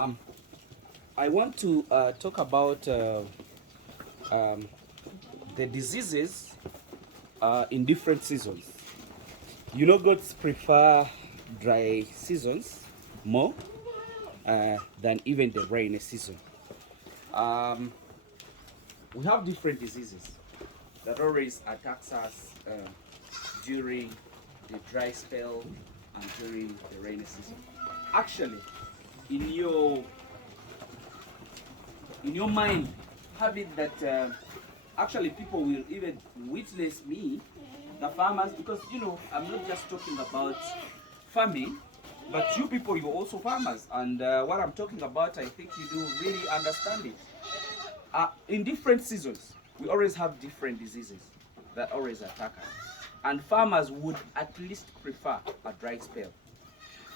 Um, I want to talk about um, the diseases in different seasons. Goats prefer dry seasons more than even the rainy season. Um, we have different diseases that always attacks us during the dry spell and during the rainy season. Actually, in your in your mind, have it that actually people will even witness me, the farmers, because I'm not just talking about farming, but you people, you're also farmers, and what I'm talking about, I think you do really understand it. In different seasons, we always have different diseases that always attack us, and farmers would at least prefer a dry spell,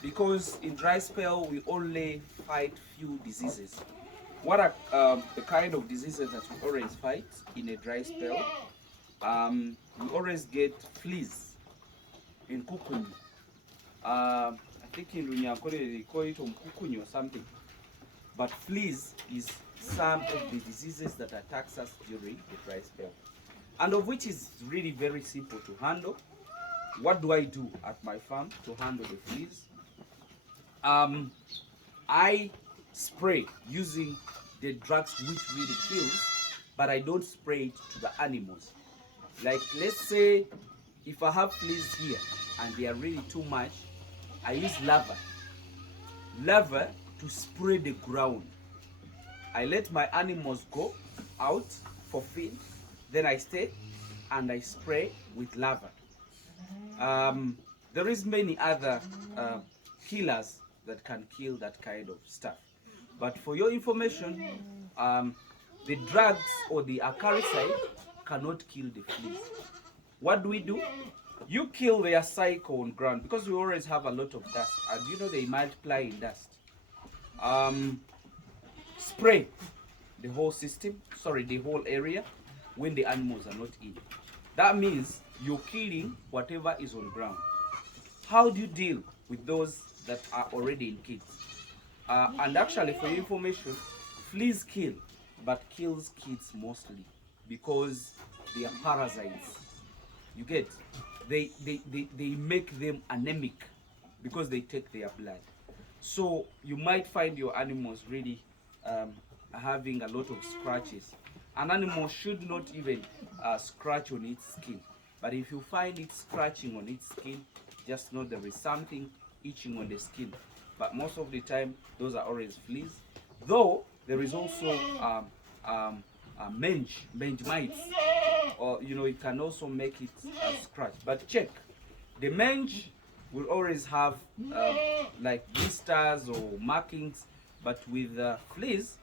because in dry spell we only fight few diseases. What are the kind of diseases that we always fight in a dry spell? We always get fleas in kukunyu. I think in Runyankore they call it kukunyu or something. But fleas is some of the diseases that attacks us during the dry spell, and of which is really very simple to handle. What do I do at my farm to handle the fleas? I spray using the drugs which really kills, but I don't spray it to the animals. Like, let's say if I have fleas here and they are really too much, I use lava to spray the ground. I let my animals go out for feed, then I stay and I spray with lava. There is many other killers that can kill that kind of stuff. But for your information, the drugs or the acaricide cannot kill the fleas. What do? You kill their cycle on ground, because we always have a lot of dust, and they multiply in dust. Spray the whole system, the whole area when the animals are not in. That means you're killing whatever is on ground. How do you deal with those that are already in kids? And actually, for your information, fleas kill, but kills kids mostly because they are parasites. You get? They make them anemic because they take their blood. So you might find your animals really having a lot of scratches. An animal should not even scratch on its skin. But if you find it scratching on its skin, just know there is something itching on the skin. But most of the time, those are always fleas. Though there is also mange mites, or it can also make it scratch. But check, the mange will always have like blisters or markings, but with fleas,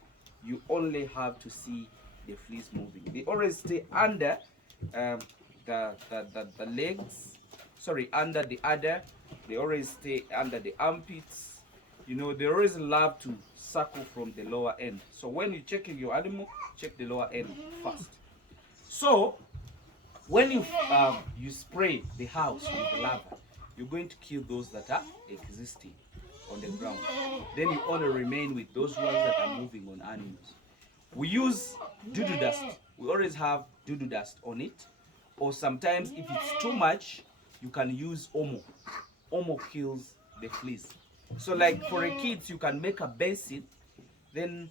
you only have to see the fleas moving. They always stay under the legs, under the udder. They always stay under the armpits. They always love to suckle from the lower end. So when you're checking your animal, check the lower end first. So when you spray the house with the lava, you're going to kill those that are existing on the ground. Then you only remain with those ones that are moving on animals. We use doo-doo dust. We always have doo-doo dust on it. Or sometimes if it's too much, you can use Omo. Omo kills the fleas. So like for the kids, you can make a basin, then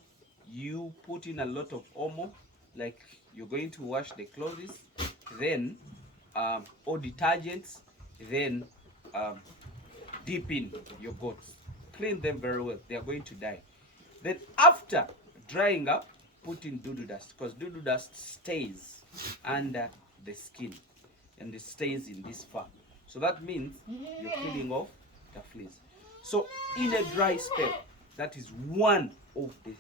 you put in a lot of Omo, like you're going to wash the clothes, then or detergents, then dip in your goats. Clean them very well. They are going to die. Then after drying up, put in doo-doo dust, because doo-doo dust stays under the skin and it stays in this fur. So that means you're killing off the fleas. So in a dry spell, that is one of the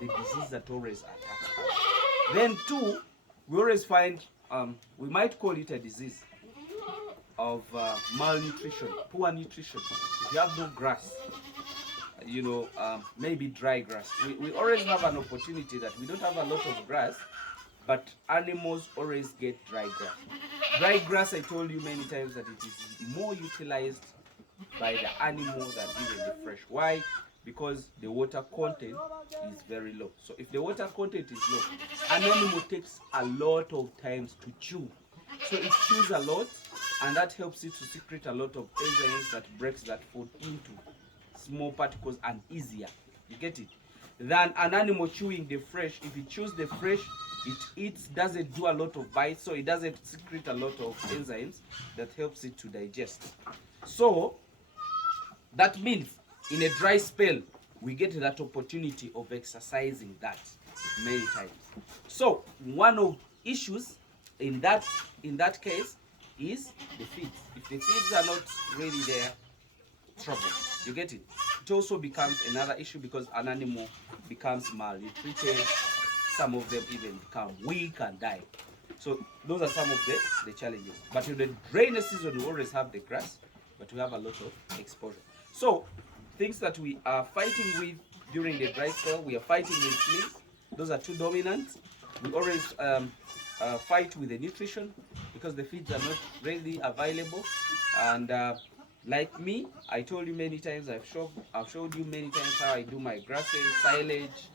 diseases that always attacks us. Then two, we always find, we might call it a disease of malnutrition, poor nutrition. If you have no grass, maybe dry grass. We always have an opportunity that we don't have a lot of grass, but animals always get dry grass. Dry grass, I told you many times that it is more utilized by the animal than even the fresh. Why? because the water content is very low. So if the water content is low, an animal takes a lot of times to chew. So it chews a lot, and that helps it to secrete a lot of enzymes that breaks that food into small particles and easier. You get it? Than an animal chewing the fresh. If it chews the fresh, it eats, doesn't do a lot of bites, so it doesn't secrete a lot of enzymes that helps it to digest. So that means in a dry spell, we get that opportunity of exercising that many times. So one of issues in that case is the feeds. If the feeds are not really there, trouble. You get it? It also becomes another issue because an animal becomes malnutrited. Some of them even become weak and die. So those are some of the challenges. But in the rainy season, we always have the grass, but we have a lot of exposure. So things that we are fighting with during the dry spell, we are fighting with fleas. Those are two dominant. We always fight with the nutrition because the feeds are not readily available. And like me, I told you many times, I've showed you many times how I do my grasses, silage,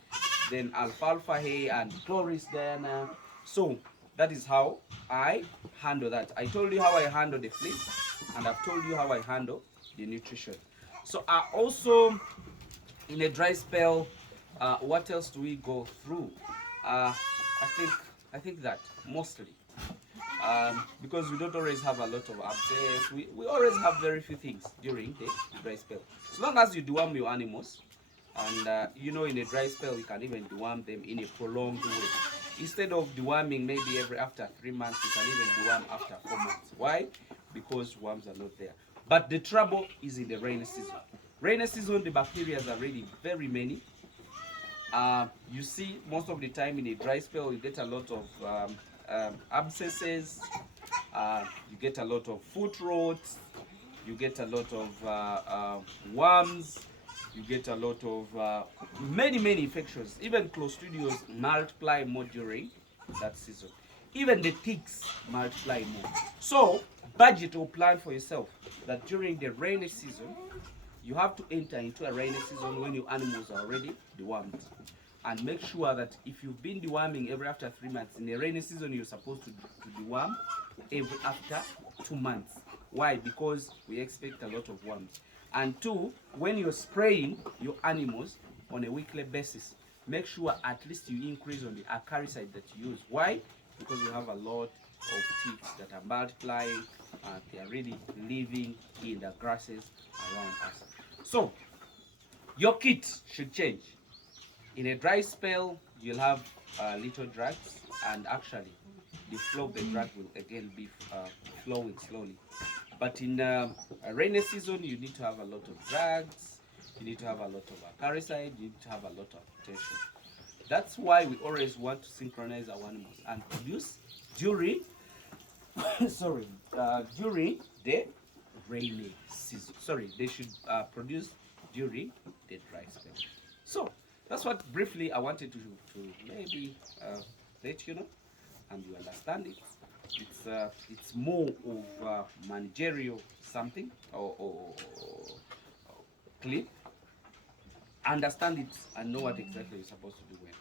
then alfalfa hay and chloris Diana. So that is how I handle that. I told you how I handle the fleas, and I've told you how I handle the nutrition. So I also, in a dry spell, what else do we go through? I think that mostly because we don't always have a lot of abscess, we always have very few things during the dry spell. As long as you deworm your animals, and you know, in a dry spell you can even deworm them in a prolonged way. Instead of deworming maybe after 3 months, you can even deworm after 4 months. Why? Because worms are not there. But the trouble is in the rainy season. Rainy season, the bacteria are already very many. You see, most of the time in a dry spell, you get a lot of abscesses, you get a lot of foot rots, you get a lot of worms, you get a lot of many infections. Even Clostridios multiply more during that season. Even the ticks multiply more. So budget or plan for yourself that during the rainy season, you have to enter into a rainy season when your animals are already dewormed. And make sure that if you've been deworming every after 3 months, in the rainy season you're supposed to deworm every after 2 months. Why? Because we expect a lot of worms. And two, when you're spraying your animals on a weekly basis, make sure at least you increase on the acaricide that you use. Why? Because we have a lot of ticks that are multiplying and they are really living in the grasses around us. So your kit should change. In a dry spell, you'll have little drugs, and actually the flow of the drug will again be flowing slowly. But in a rainy season, you need to have a lot of drugs, you need to have a lot of acaricide, you need to have a lot of protection. That's why we always want to synchronize our animals and produce during during the rainy season. They should produce during the dry spell. So that's what briefly I wanted to maybe let you know, and you understand it. It's more of managerial something or clip. Understand it and know what exactly you're supposed to do when.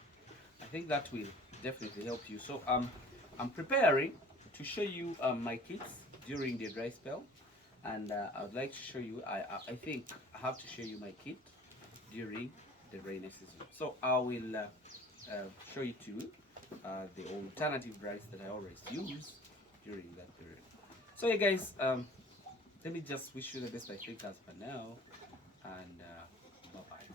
I think that will definitely help you. So I'm preparing to show you my kits during the dry spell, and I would like to show you. I think I have to show you my kit during the rainy season. So I will show you too the alternative rice that I always use during that period. So yeah guys, let me just wish you the best I think as for now, and bye bye.